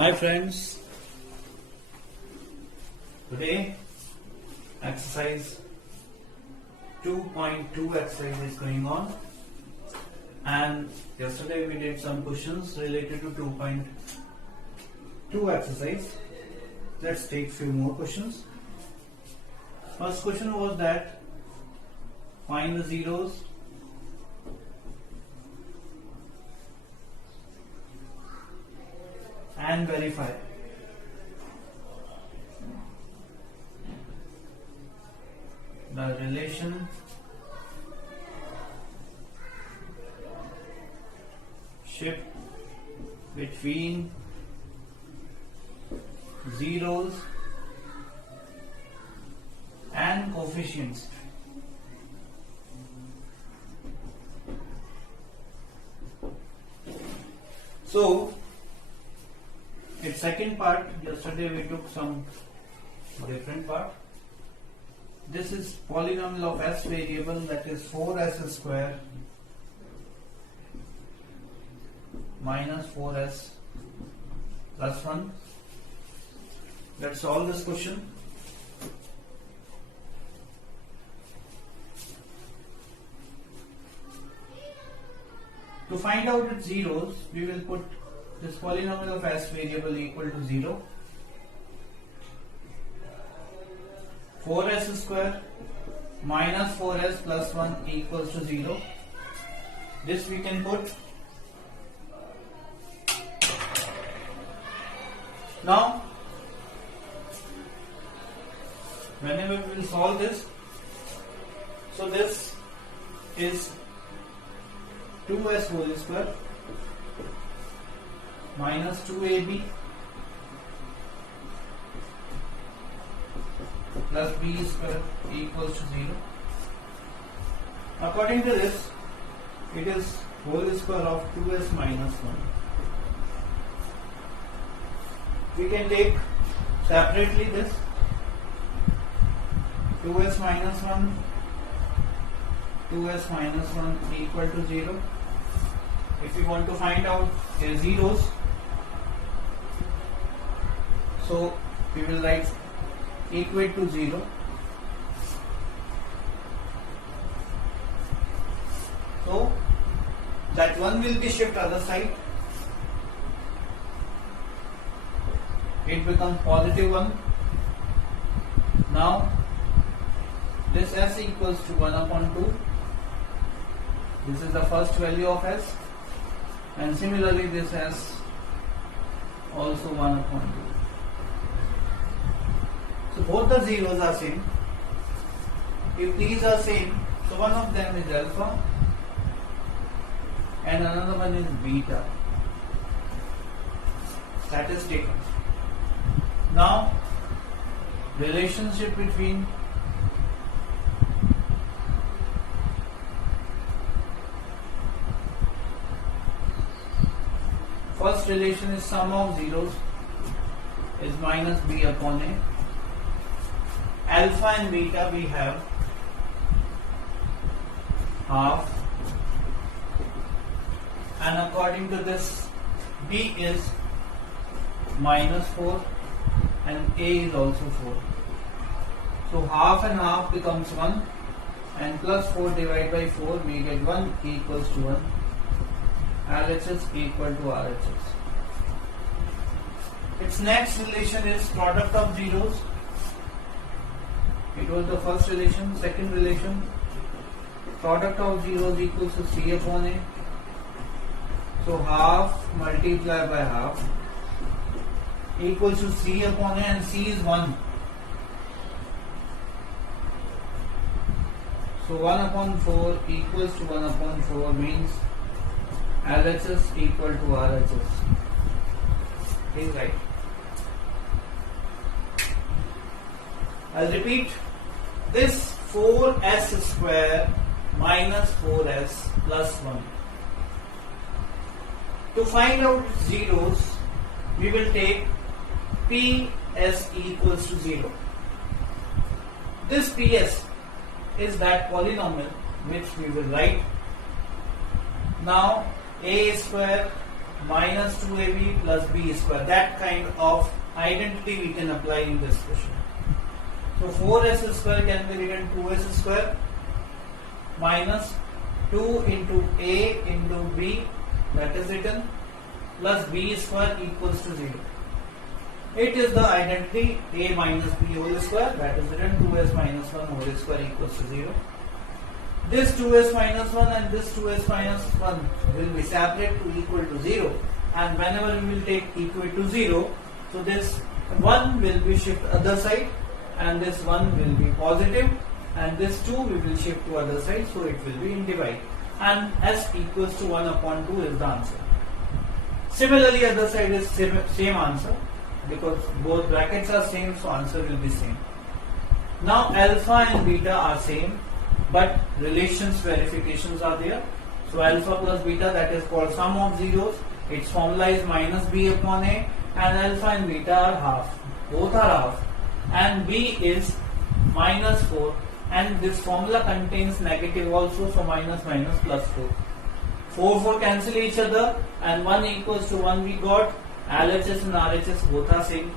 Hi friends, today exercise 2.2 exercise is going on, and yesterday we did some questions related to 2.2 exercise. Let's take few more questions. First question was that find the zeros and verify the relationship between zeros and coefficients. So, its second part, yesterday we took some different part. This is polynomial of s variable, that is 4s square minus 4s plus 1. Let's solve this question. To find out its zeros, we will put this polynomial of s variable equal to 0. 4s square minus 4s plus 1 equals to 0. This we can put. Now, whenever we will solve this, so this is 2s whole square minus 2ab plus b square equals to 0. According to this, it is whole square of 2s minus 1. We can take separately this 2s minus 1, 2s minus 1 equal to 0. If we want to find out their zeros, so we will write equate to 0. So that one will be shift other side. It becomes positive 1. Now this s equals to 1 upon 2. This is the first value of s, and similarly this s also 1 upon 2. So both the zeros are same. If these are same, so one of them is alpha and another one is beta. That is taken. Now, relationship between first relation is sum of zeros is minus b upon a. Alpha and beta we have half, and according to this b is minus 4 and a is also 4. So half and half becomes 1, and plus 4 divided by 4 we get 1 equals to 1. LHS equal to RHS. Its next relation is product of zeros. It was the first relation. Second relation, product of zeros equals to c upon a. So half multiplied by half equals to c upon a, and c is 1. So 1 upon 4 equals to 1 upon 4 means LHS equal to RHS. Please write. I'll repeat. This 4s square minus 4s plus 1. To find out zeros, we will take ps equals to 0. This ps is that polynomial which we will write. Now a square minus 2ab plus b square. That kind of identity we can apply in this question. So 4s square can be written 2s square minus 2 into a into b, that is written, plus b square equals to 0. It is the identity a minus b whole square, that is written 2s minus 1 whole square equals to 0. This 2s minus 1 and this 2s minus 1 will be separate to equal to 0, and whenever we will take equal to 0, so this 1 will be shift other side and this 1 will be positive, and this 2 we will shift to other side, so it will be in divide, and s equals to 1 upon 2 is the answer. Similarly, other side is same answer, because both brackets are same, so answer will be same. Now alpha and beta are same, but relations verifications are there. So alpha plus beta, that is called sum of zeros. Its formula is minus b upon a, and alpha and beta are half. Both are half, and b is minus 4, and this formula contains negative also, so minus minus plus 4. 4 cancel each other, and 1 equals to 1 we got. LHS and RHS both are same.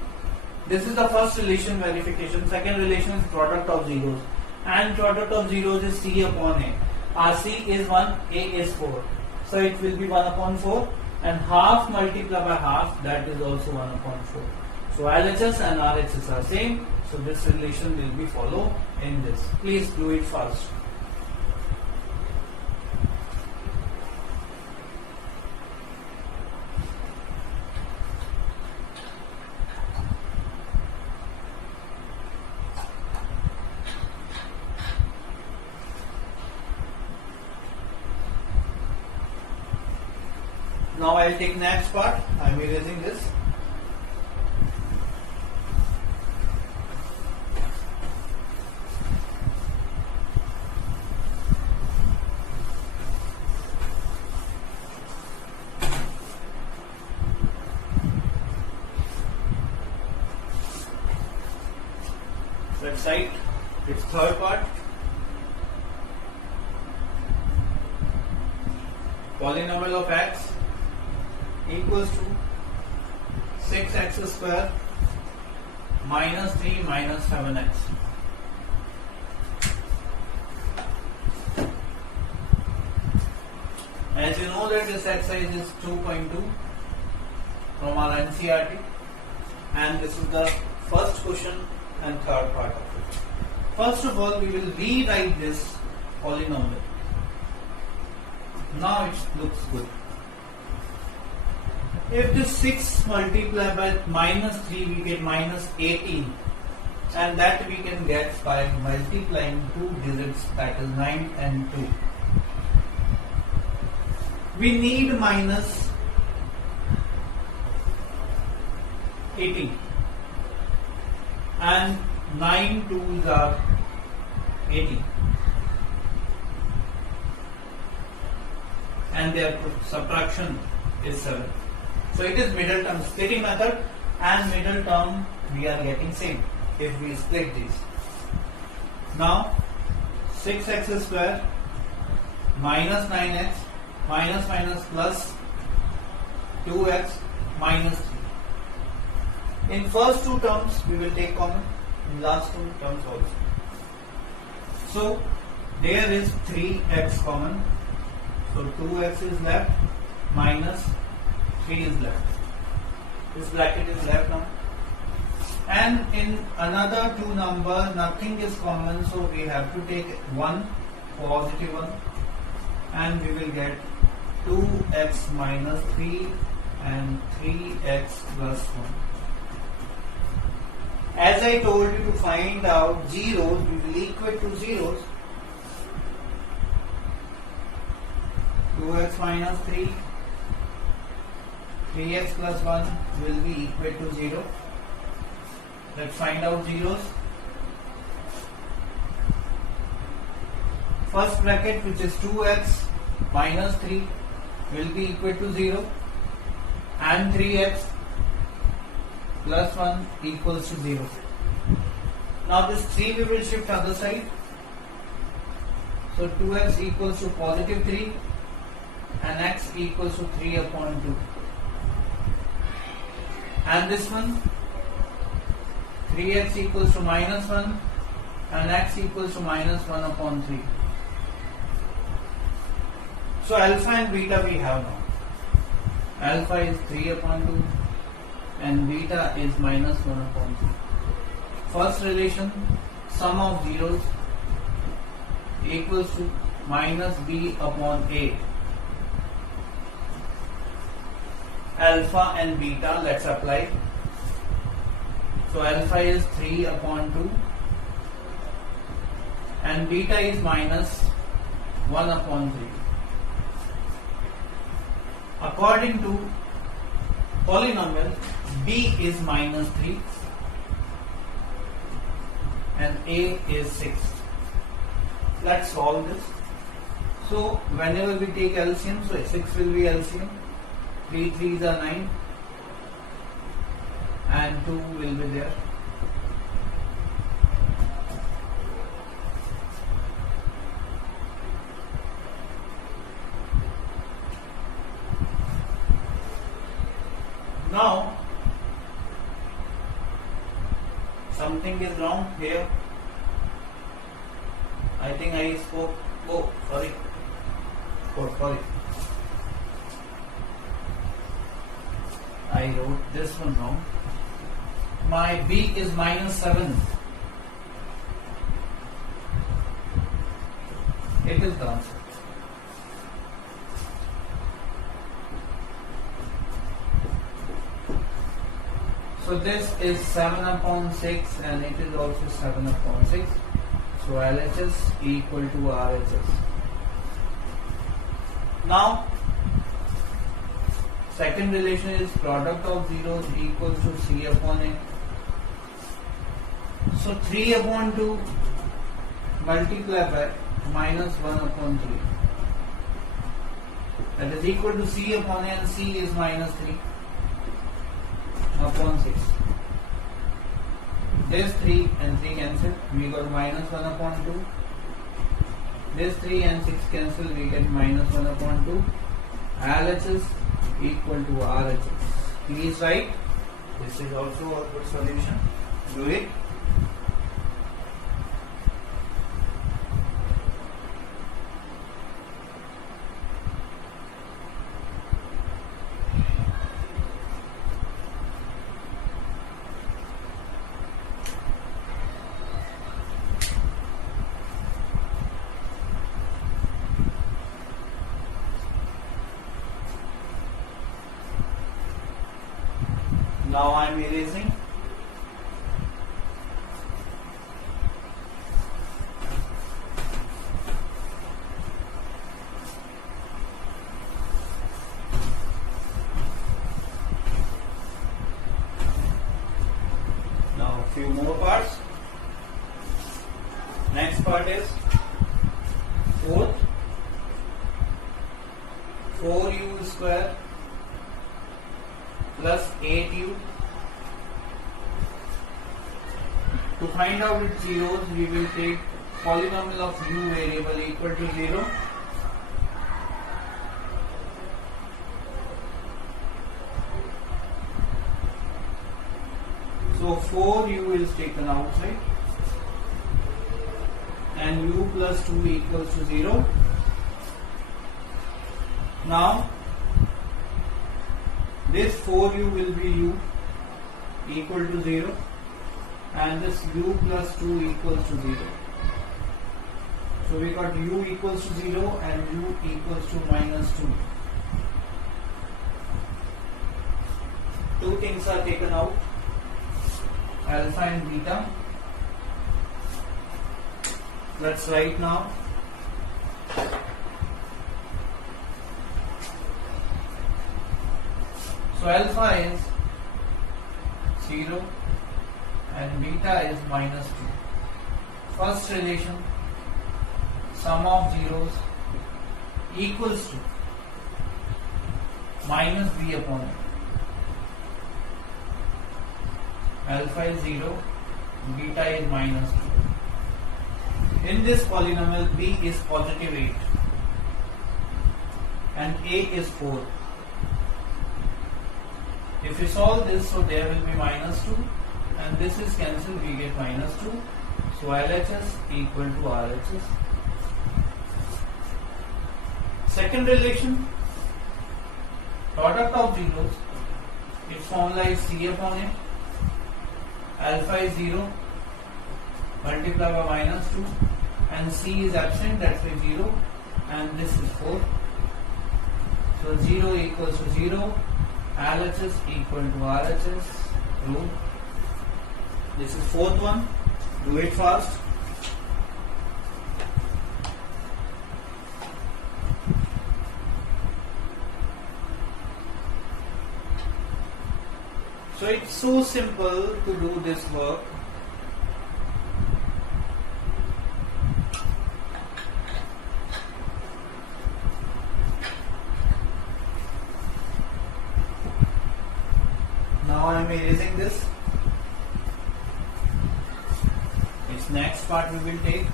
This is the first relation verification. Second relation is product of zeros, and product of zeros is c upon a. Our c is 1, a is 4, so it will be 1 upon 4, and half multiplied by half, that is also 1 upon 4. So LHS and RHS are same, so this relation will be followed in this. Please do it fast. Now I will take next part. I am erasing this. Let's write its third part. Polynomial of x equals to 6x square minus 3 minus 7x. As you know that this exercise is 2.2 from our NCERT, and this is the first question and third part of it. First of all, we will rewrite this polynomial. Now it looks good. If this 6 multiplied by minus 3, we get minus 18, and that we can get by multiplying two digits, that is 9 and 2. We need minus 18, and 9 2s are 18, and their subtraction is 7. So it is middle term splitting method, and middle term we are getting same if we split these. Now 6x square minus 9x minus minus plus 2x minus 3. In first two terms we will take common, in last two terms also. So there is 3x common, so 2x is left minus 3 is left. This bracket is left now. And in another two number, nothing is common, so we have to take 1, positive 1, and we will get 2x minus 3 and 3x plus 1. As I told you, to find out zeros, we will equate to zeros. 2x minus 3, 3x plus 1 will be equal to 0. Let's find out zeros. First bracket, which is 2x minus 3, will be equal to 0, and 3x plus 1 equals to 0. Now this 3 we will shift other side. So 2x equals to positive 3, and x equals to 3 upon 2. and this one 3x equals to minus 1 and x equals to minus 1 upon 3. So alpha and beta we have now. Alpha is 3 upon 2 and beta is minus 1 upon 3. First relation, sum of zeros equals to minus b upon a. Alpha and beta, let's apply. So alpha is 3 upon 2 and beta is minus 1 upon 3. According to polynomial, b is minus 3 and a is 6. Let's solve this. So whenever we take LCM, so 6 will be LCM, 3 3s are 9 and 2 will be there. Now something is wrong here. I think I spoke. Oh, sorry. I wrote this one wrong. My b is minus 7. It is the answer. So this is 7 upon 6 and it is also 7 upon 6. So LHS equal to RHS. Now second relation is product of zeros equals to C upon A. So 3 upon 2 multiplied by minus 1 upon 3. That is equal to C upon A and C is minus 3 upon 6. This 3 and 3 cancel, we got minus 1 upon 2. This 3 and 6 cancel, we get minus 1 upon 2. LHS equal to RHS. He is right. This is also a good solution. Do it. Now I am erasing. Now a few more parts. Next part is fourth. 4u square plus 8u. To find out its zeros, we will take polynomial of u variable equal to 0. So 4u is taken outside and u plus 2 equals to 0. Now this 4u will be u equal to 0 and this u plus 2 equals to 0. So we got u equals to 0 and u equals to minus 2. Two things are taken out, alpha and beta. Let's write now. So alpha is 0 and beta is minus 2. First relation, sum of zeros equals to minus b upon a. Alpha is 0, beta is minus 2. In this polynomial, b is positive 8 and a is 4. If we solve this, so there will be minus 2 and this is cancelled, we get minus 2. So LHS equal to RHS. Second relation, product of zeros, its formula is C upon A. Alpha is 0, multiply by minus 2 and C is absent, that's why 0 and this is 4. So 0 equals to 0, LHS equal to RHS, rule. This is fourth one, do it fast. So it's so simple to do this work. Now I am erasing this. Its next part we will take.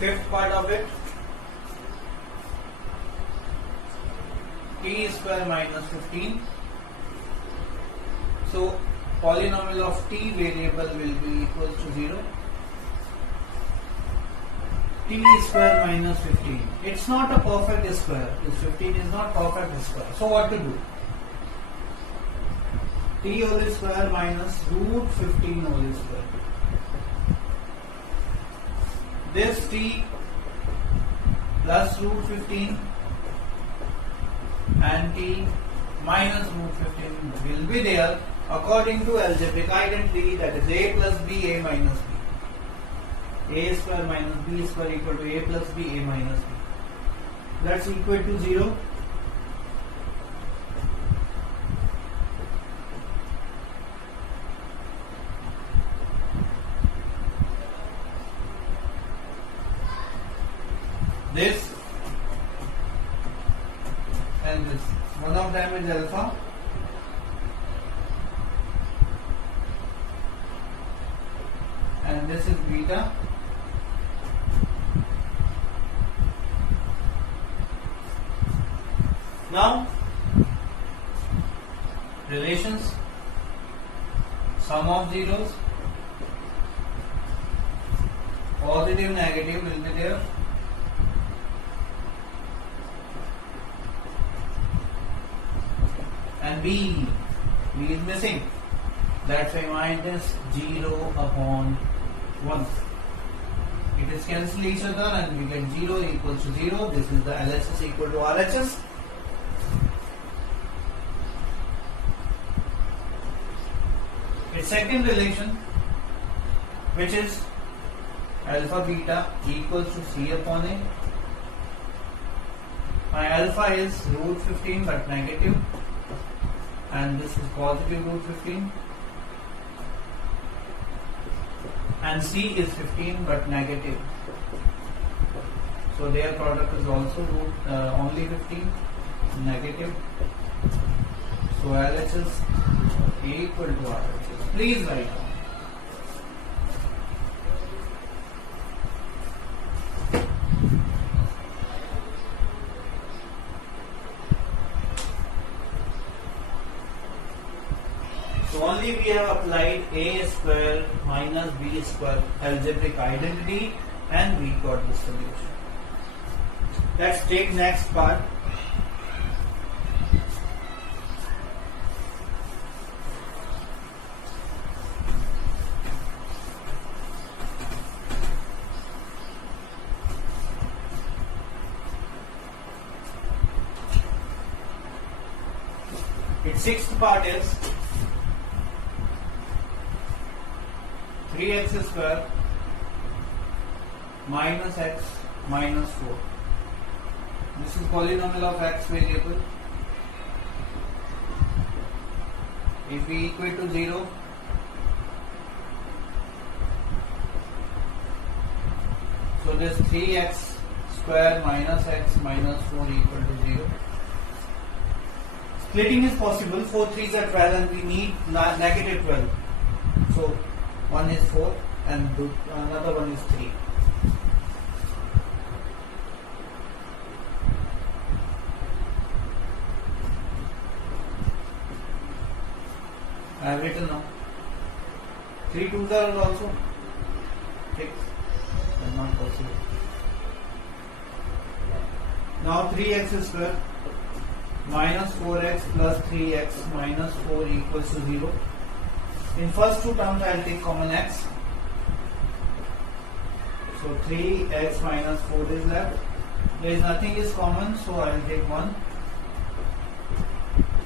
Fifth part of it, t square minus 15. So polynomial of t variable will be equals to 0. T square minus 15. It's not a perfect square. This 15 is not perfect square. So what to do? T whole square minus root 15 whole square. This t plus root 15 and t minus root 15 will be there according to algebraic identity, that is a plus b, a minus b. A square minus b square equal to a plus b, a minus b. That's equal to 0. This and this. One of them is alpha and this is beta. Now relations, sum of zeros, positive negative will be there. And B is missing. That's why minus 0 upon 1. It is cancel each other and we get 0 equals to 0. This is the LHS equal to RHS. Its second relation, which is alpha beta equals to C upon A. My alpha is root 15 but negative. And this is positive root 15 and C is 15 but negative, so their product is also only 15 negative. So LHS equal to RHS. Please write down. So only we have applied a square minus b square algebraic identity and we got the solution. Let's take next part. Its sixth part is 3x square minus x minus 4. This is polynomial of x variable. If we equate to 0, so this 3x square minus x minus 4 equal to 0. Splitting is possible. 4 3s are 12 and we need negative 12. So one is 4 and another one is 3. together also? Fixed. Not possible. Now 3x square minus 4x plus 3x minus 4 equals to 0. In first two terms I will take common x. So 3x minus 4 is left. There is nothing is common, so I will take 1.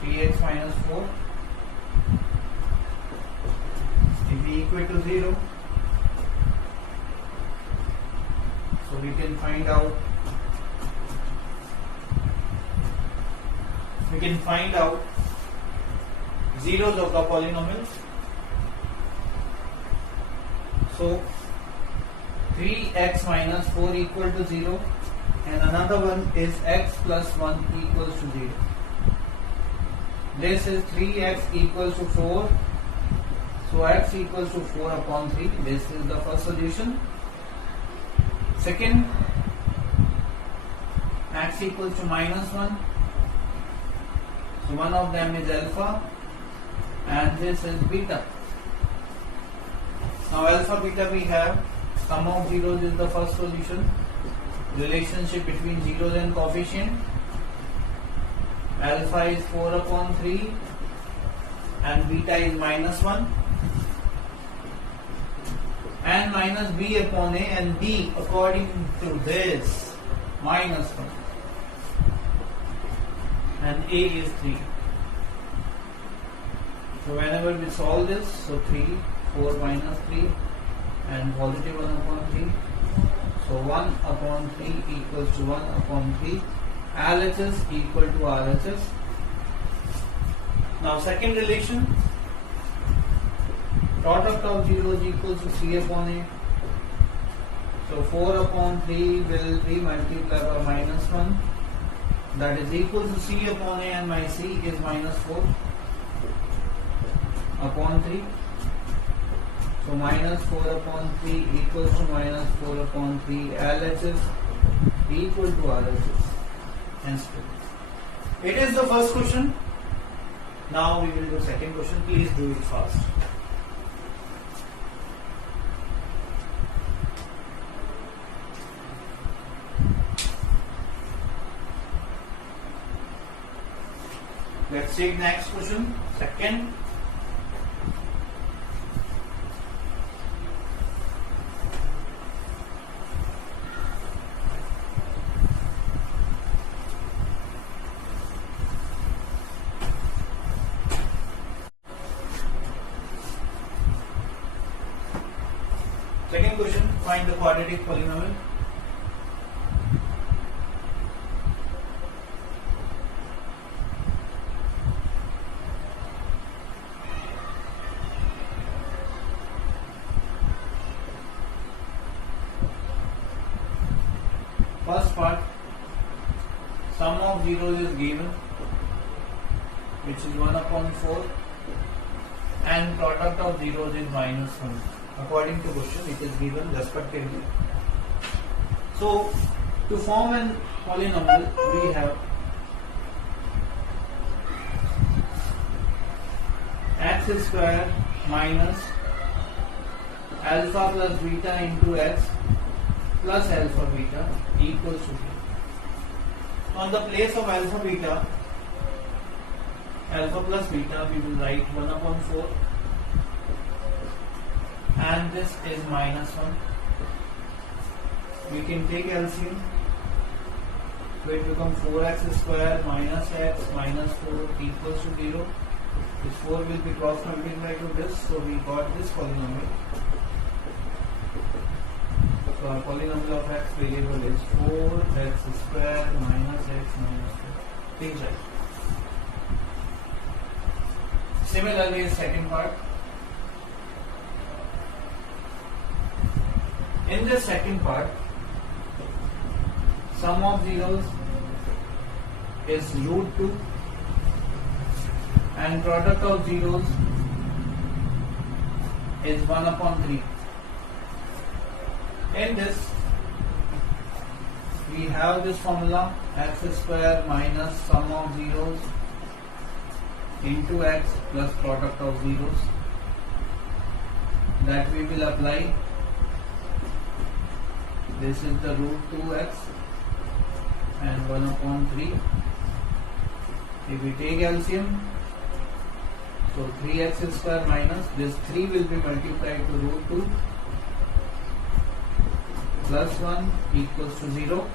3x minus 4 will be equal to 0. So we can find out zeros of the polynomials. So 3x minus 4 equal to 0, and another one is x plus 1 equals to 0. This is 3x equals to 4. So x equals to 4 upon 3. This is the first solution. Second, x equals to minus 1. So one of them is alpha and this is beta. Now alpha beta we have, sum of zeros is the first solution. Relationship between zeros and coefficient. Alpha is 4 upon 3 and beta is minus 1. And minus b upon a, and b according to this minus 1. And a is 3. So whenever we solve this, so 3, 4 minus 3 and positive 1 upon 3. So 1 upon 3 equals to 1 upon 3. LHS equal to RHS. Now second relation, product of zeros equals to C upon A. So 4 upon 3 will be multiplied by minus 1. That is equal to C upon A, and my C is minus 4 upon 3. So minus 4 upon 3 equals to minus 4 upon 3. LHS equal to RHS. Hence, it is the first question. Now we will do second question. Please do it fast. Let's take next question. Second. Second question, find the quadratic polynomial. First part, sum of zeros is given, which is 1 upon 4, and product of zeros is minus 1. According to question, it is given respectively. So, to form an polynomial, we have x square minus alpha plus beta into x plus alpha beta equals to 0. On the place of alpha plus beta, we will write 1 upon 4. And this is minus 1. We can take LCM. So it becomes 4x square minus x minus 4 equals to 0. This 4 will be cross multiplied to this. So we got this polynomial. So our polynomial of x variable is 4x square minus x minus 4. Things right. Similarly, second part. In the second part, sum of zeros is root 2 and product of zeros is 1 upon 3. In this, we have this formula, x square minus sum of zeros into x plus product of zeros. that we will apply. This is the root 2x and 1 upon 3. If we take LCM, so 3x square minus this 3 will be multiplied to root 2 plus 1 equals to 0.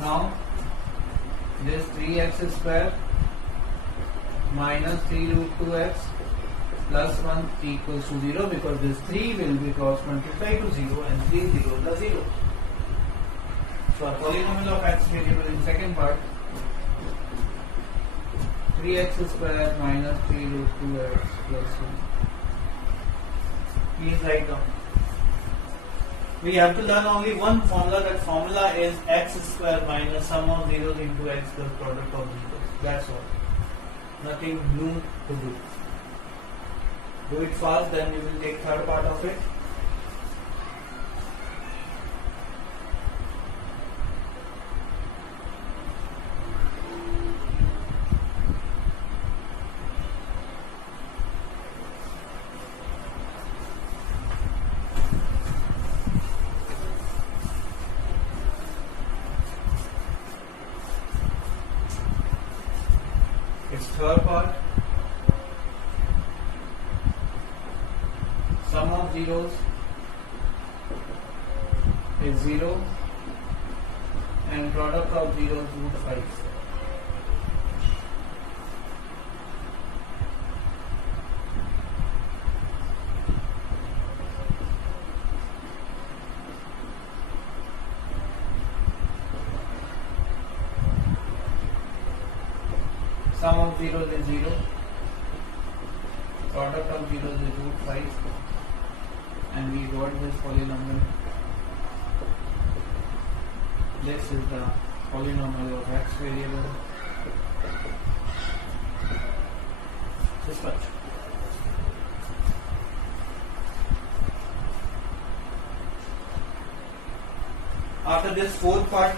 Now this 3x square minus 3 root 2x plus 1 equals to 0, because this 3 will be cross multiplied to 0 and 3 0 the 0. So our polynomial of x variable in second part, 3x square minus 3 root 2x plus 1. Please write down. We have to learn only one formula. That formula is x square minus sum of zeros into x plus product of zeros. That's all. Nothing new to do. Do it fast, then you will take third part of it. Its third part, sum of zeros is 0 and product of zeros root 5. Sum of zeros is 0, product of zeros is root 5, and we got this polynomial. This is the polynomial of x variable. This much. After this fourth part,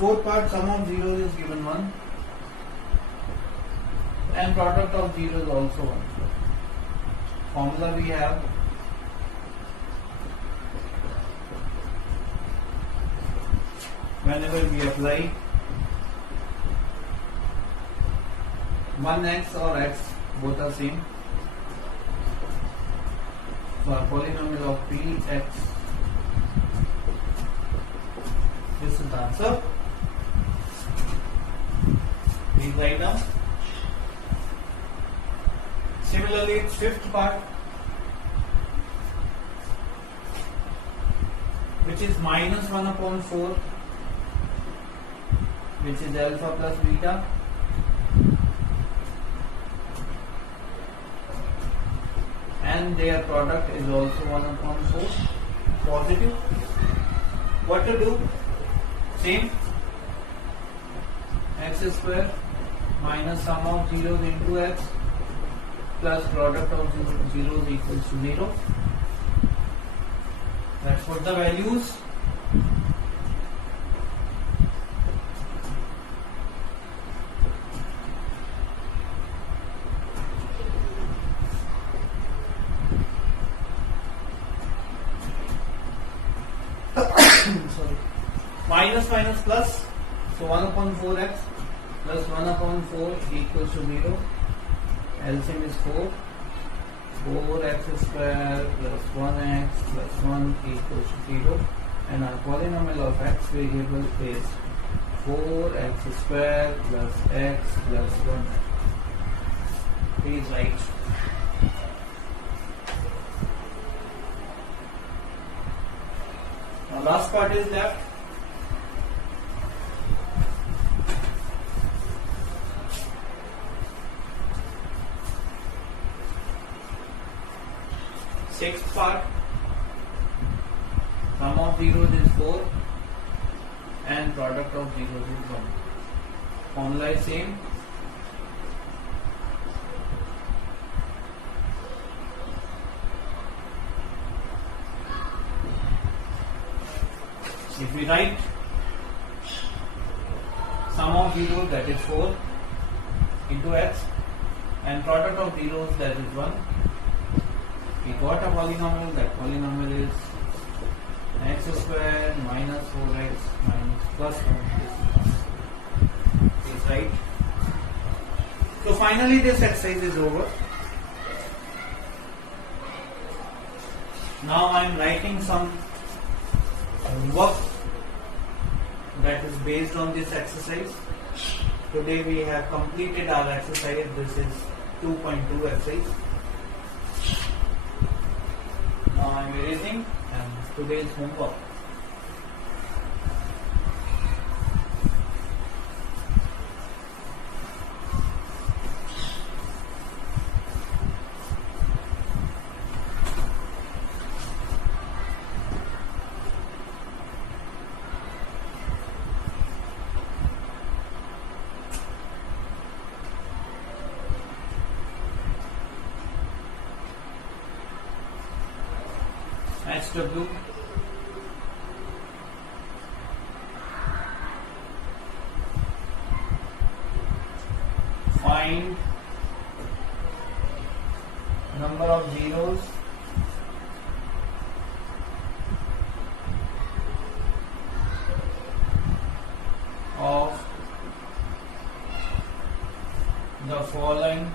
fourth part, sum of zeros is given 1 and product of zeros also 1. Formula we have, whenever we apply 1x or x, both are same. So our polynomial of px, this is the answer. Please write down. Similarly, its fifth part, which is minus 1 upon 4, which is alpha plus beta, and their product is also 1 upon 4, positive. What to do? Same, x square minus sum of zeros into x plus product of zeros equals to 0. Let's put the values. Sorry. Minus plus, so 1 upon 4x plus 1 upon 4 equals to 0. LCM is 4. 4x square plus 1x plus 1 equals to 0. And our polynomial of x variable is 4x square plus x plus 1. Please write. Now last part is left. Sixth part, sum of zeros is 4 and product of zeros is 1. Formula is same. If we write sum of zeros, that is 4 into x, and product of zeros, that is 1, we got a polynomial. That polynomial is x square minus 4x minus plus 1 is right. So finally this exercise is over. Now I am writing some homework that is based on this exercise. Today we have completed our exercise. This is 2.2 exercise. Now I am erasing and today's homework. HW find number of zeros of the following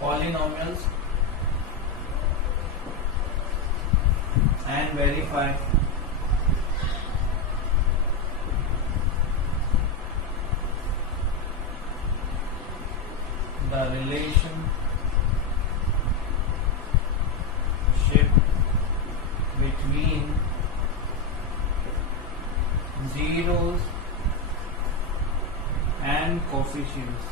polynomials and verify the relationship between zeros and coefficients.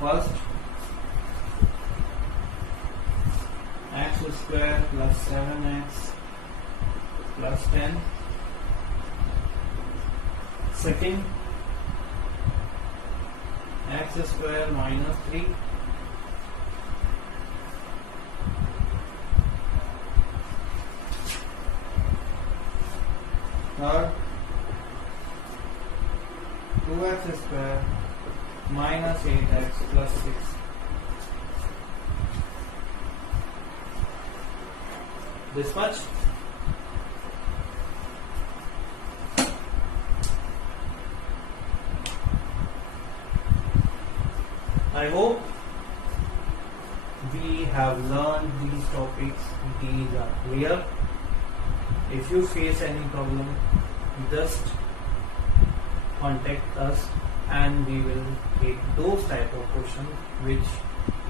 First, x square plus 7x plus 10. Second, x square minus 3. Third, 2x square minus 8x plus 6. This much. I hope we have learned these topics. These are clear. If you face any problem, just contact us and we will take those type of questions which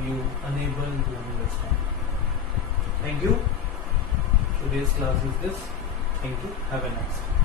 you unable to understand. Thank you. Today's class is this. Thank you. Have a nice day.